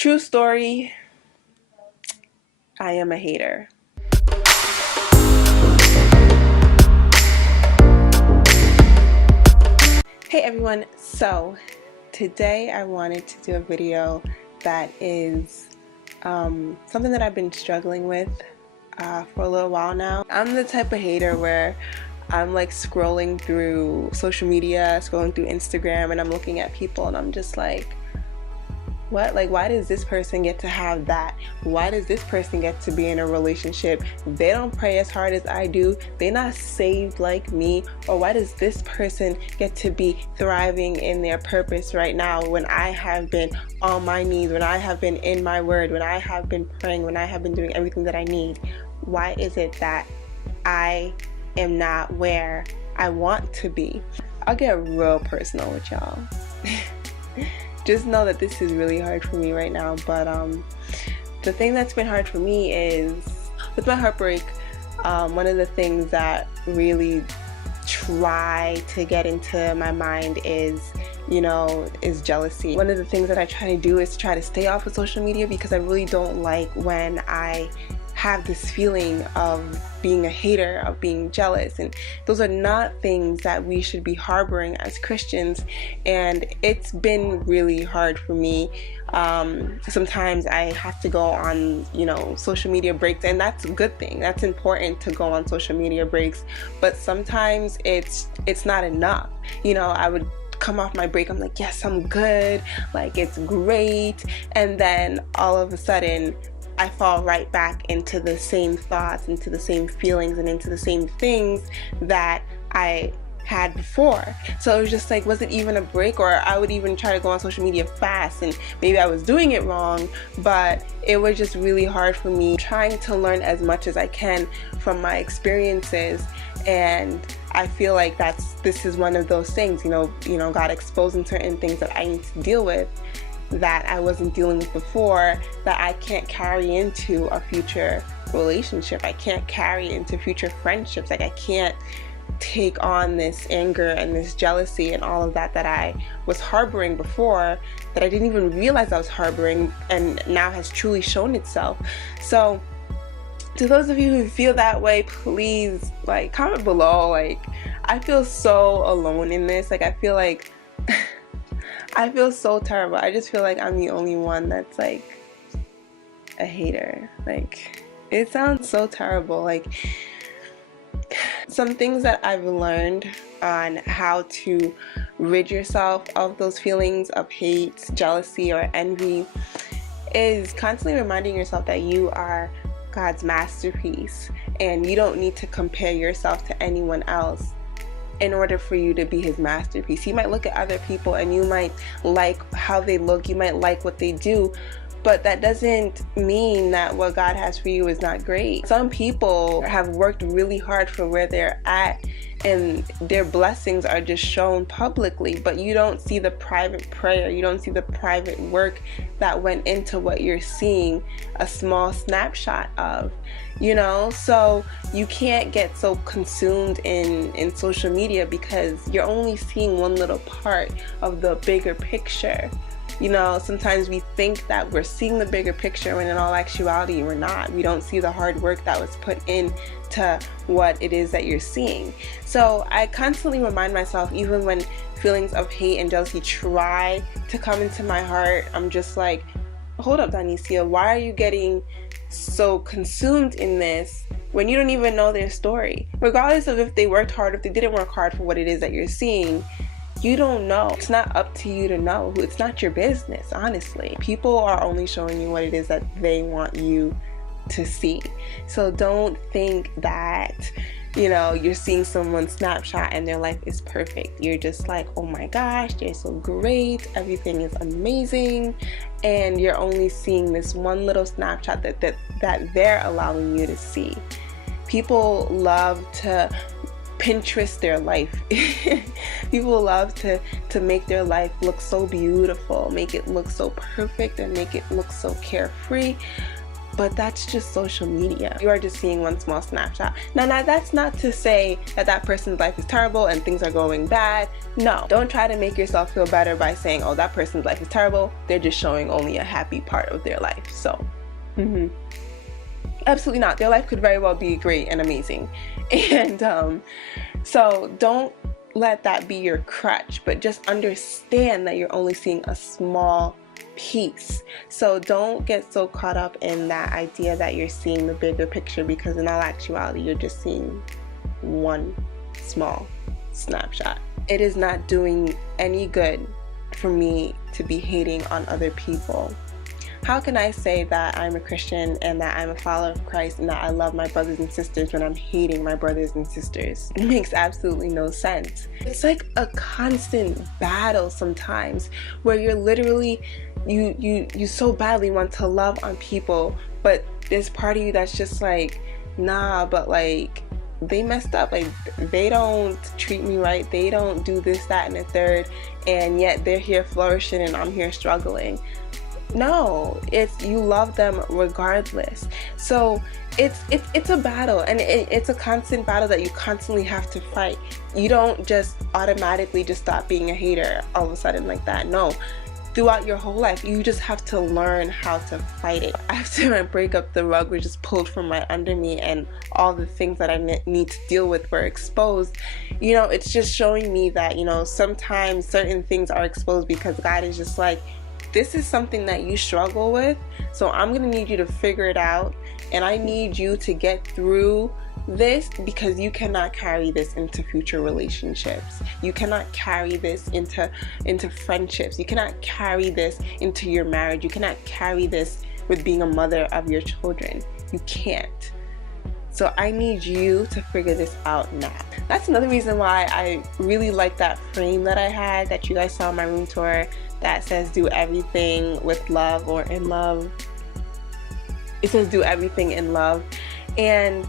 True story, I am a hater. Hey everyone, so today I wanted to do a video that is something that I've been struggling with for a little while now. I'm the type of hater where I'm like scrolling through social media, scrolling through Instagram, and I'm looking at people and I'm just like, what? Like, why does this person get to have that? Why does this person get to be in a relationship? They don't pray as hard as I do. They're not saved like me. Or why does this person get to be thriving in their purpose right now when I have been on my knees, when I have been in my word, when I have been praying, when I have been doing everything that I need? Why is it that I am not where I want to be? I'll get real personal with y'all. Just know that this is really hard for me right now, but the thing that's been hard for me is with my heartbreak. One of the things that really try to get into my mind is jealousy. One of the things that I try to do is try to stay off of social media because I really don't like when I have this feeling of being a hater, of being jealous, and those are not things that we should be harboring as Christians. And it's been really hard for me. Sometimes I have to go on social media breaks, and that's a good thing. That's important to go on social media breaks, but sometimes it's not enough. I would come off my break, I'm like, yes, I'm good, like it's great, and then all of a sudden I fall right back into the same thoughts, into the same feelings, and into the same things that I had before. So it was just like, was it even a break? Or I would even try to go on social media fast, and maybe I was doing it wrong, but it was just really hard for me, trying to learn as much as I can from my experiences. And I feel like this is one of those things, God exposing certain things that I need to deal with that I wasn't dealing with before, that I can't carry into a future relationship. I can't carry into future friendships. Like, I can't take on this anger and this jealousy and all of that I was harboring before, that I didn't even realize I was harboring, and now has truly shown itself. So to those of you who feel that way, please comment below. I feel so alone in this. I feel like I feel so terrible. I just feel like I'm the only one that's a hater. It sounds so terrible. Some things that I've learned on how to rid yourself of those feelings of hate, jealousy, or envy is constantly reminding yourself that you are God's masterpiece, and you don't need to compare yourself to anyone else in order for you to be his masterpiece. You might look at other people and you might like how they look, you might like what they do, but that doesn't mean that what God has for you is not great. Some people have worked really hard for where they're at, and their blessings are just shown publicly, but you don't see the private prayer, you don't see the private work that went into what you're seeing a small snapshot of. So you can't get so consumed in social media because you're only seeing one little part of the bigger picture. Sometimes we think that we're seeing the bigger picture when in all actuality we're not. We don't see the hard work that was put into what it is that you're seeing. So I constantly remind myself, even when feelings of hate and jealousy try to come into my heart, I'm just like, hold up, Danicia, why are you getting so consumed in this when you don't even know their story? Regardless of if they worked hard, if they didn't work hard for what it is that you're seeing, you don't know. It's not up to you to know. It's not your business, honestly. People are only showing you what it is that they want you to see. So don't think that you're seeing someone's snapshot and their life is perfect. You're just like, oh my gosh, they're so great, everything is amazing, and you're only seeing this one little snapshot that they're allowing you to see. People love to Pinterest their life. People love to make their life look so beautiful, make it look so perfect, and make it look so carefree. but that's just social media. You are just seeing one small snapshot. Now that's not to say that that person's life is terrible and things are going bad. No, don't try to make yourself feel better by saying, oh, that person's life is terrible. They're just showing only a happy part of their life. So absolutely not. Their life could very well be great and amazing. And so don't let that be your crutch, but just understand that you're only seeing a small piece. So don't get so caught up in that idea that you're seeing the bigger picture, because in all actuality you're just seeing one small snapshot. It is not doing any good for me to be hating on other people. How can I say that I'm a Christian and that I'm a follower of Christ and that I love my brothers and sisters when I'm hating my brothers and sisters? It makes absolutely no sense. It's like a constant battle sometimes where you're literally, you so badly want to love on people, but there's part of you that's just like, nah, but like, they messed up, like they don't treat me right, they don't do this, that, and the third, and yet they're here flourishing and I'm here struggling. No, it's, you love them regardless. So it's a battle, and it's a constant battle that you constantly have to fight. You don't just automatically just stop being a hater all of a sudden like that. No, throughout your whole life you just have to learn how to fight it. After my breakup, the rug was just pulled from under me and all the things that I need to deal with were exposed. You know, it's just showing me that, you know, sometimes certain things are exposed because God is just like, this is something that you struggle with, so I'm gonna need you to figure it out, and I need you to get through this, because you cannot carry this into future relationships. You cannot carry this into friendships. You cannot carry this into your marriage. You cannot carry this with being a mother of your children. You can't. So I need you to figure this out now. That's another reason why I really like that frame that I had that you guys saw on my room tour that says do everything with love or in love. It says do everything in love, and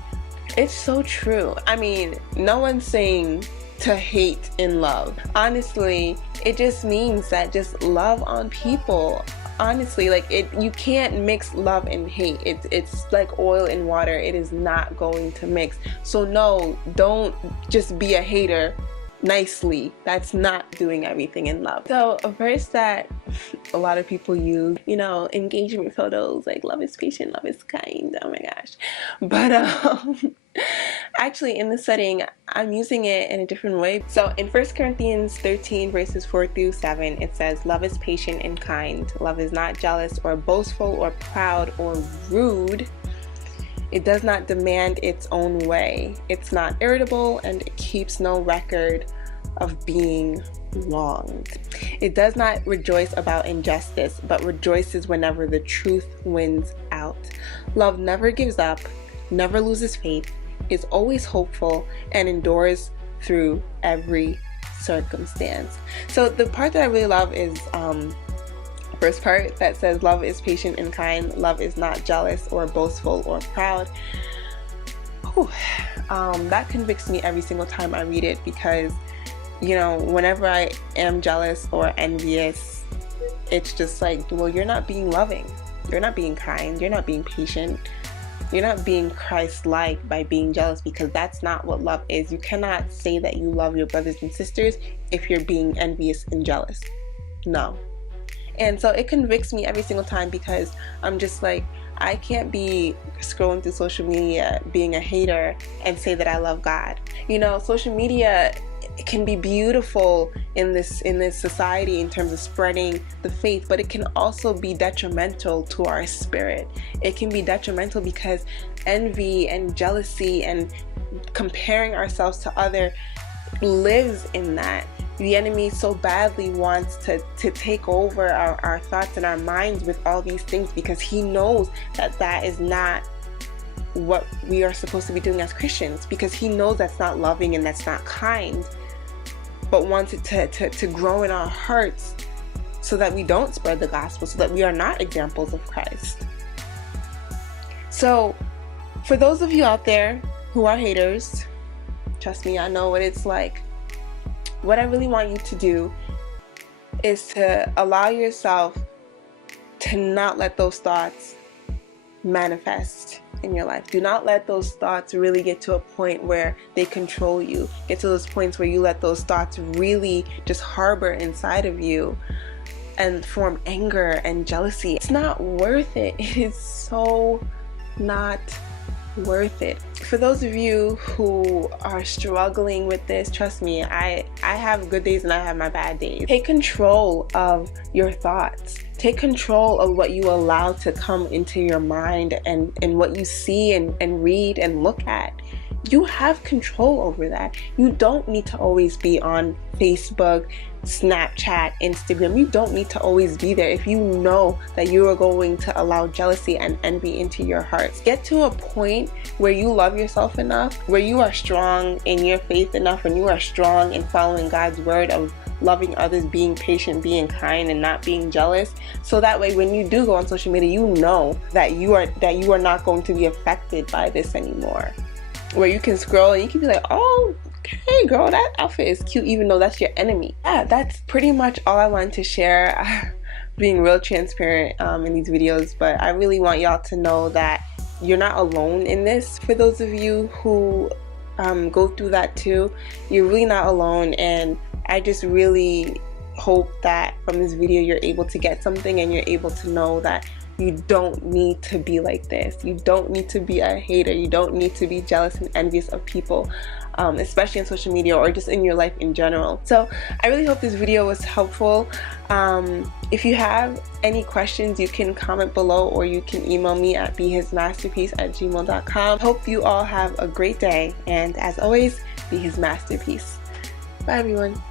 it's so true. I mean, no one's saying to hate in love. Honestly, it just means that just love on people. Honestly, like you can't mix love and hate. It's like oil and water. It is not going to mix. So no, don't just be a hater nicely. That's not doing everything in love. So a verse that a lot of people use, you know, engagement photos, like love is patient, love is kind. Oh my gosh. But actually in this setting, I'm using it in a different way. So in 1 Corinthians 13 verses 4 through 7, it says, love is patient and kind. Love is not jealous or boastful or proud or rude. It does not demand its own way. It's not irritable, and it keeps no record of being wronged. It does not rejoice about injustice, but rejoices whenever the truth wins out. Love never gives up, never loses faith, is always hopeful, and endures through every circumstance. So the part that I really love is first part that says love is patient and kind, love is not jealous or boastful or proud. That convicts me every single time I read it, because you know, whenever I am jealous or envious, it's just like, well, you're not being loving, you're not being kind, you're not being patient, you're not being Christ-like by being jealous, because that's not what love is. You cannot say that you love your brothers and sisters if you're being envious and jealous. No. And so it convicts me every single time, because I'm just like, I can't be scrolling through social media being a hater and say that I love God. You know, social media can be beautiful in this society in terms of spreading the faith, but it can also be detrimental to our spirit. It can be detrimental because envy and jealousy and comparing ourselves to others lives in that. The enemy so badly wants to take over our thoughts and our minds with all these things, because he knows that that is not what we are supposed to be doing as Christians, because he knows that's not loving and that's not kind, but wants it to grow in our hearts so that we don't spread the gospel, so that we are not examples of Christ. So for those of you out there who are haters, trust me, I know what it's like. What I really want you to do is to allow yourself to not let those thoughts manifest in your life. Do not let those thoughts really get to a point where they control you. Get to those points where you let those thoughts really just harbor inside of you and form anger and jealousy. It's not worth it. It is so not worth it. For those of you who are struggling with this, trust me, I have good days and I have my bad days. Take control of your thoughts. Take control of what you allow to come into your mind and what you see and read and look at. You have control over that. You don't need to always be on Facebook, Snapchat, Instagram. You don't need to always be there if you know that you are going to allow jealousy and envy into your hearts. Get to a point where you love yourself enough, where you are strong in your faith enough, and you are strong in following God's word of loving others, being patient, being kind, and not being jealous. So that way when you do go on social media, you know that you are not going to be affected by this anymore. Where you can scroll and you can be like, oh, okay girl, that outfit is cute, even though that's your enemy. Yeah, that's pretty much all I wanted to share. Being real transparent in these videos, but I really want y'all to know that you're not alone in this. For those of you who go through that too, you're really not alone, and I just really hope that from this video you're able to get something and you're able to know that you don't need to be like this. You don't need to be a hater. You don't need to be jealous and envious of people, especially on social media or just in your life in general. So I really hope this video was helpful. If you have any questions, you can comment below or you can email me at behismasterpiece@gmail.com. Hope you all have a great day, and as always, be his masterpiece. Bye everyone.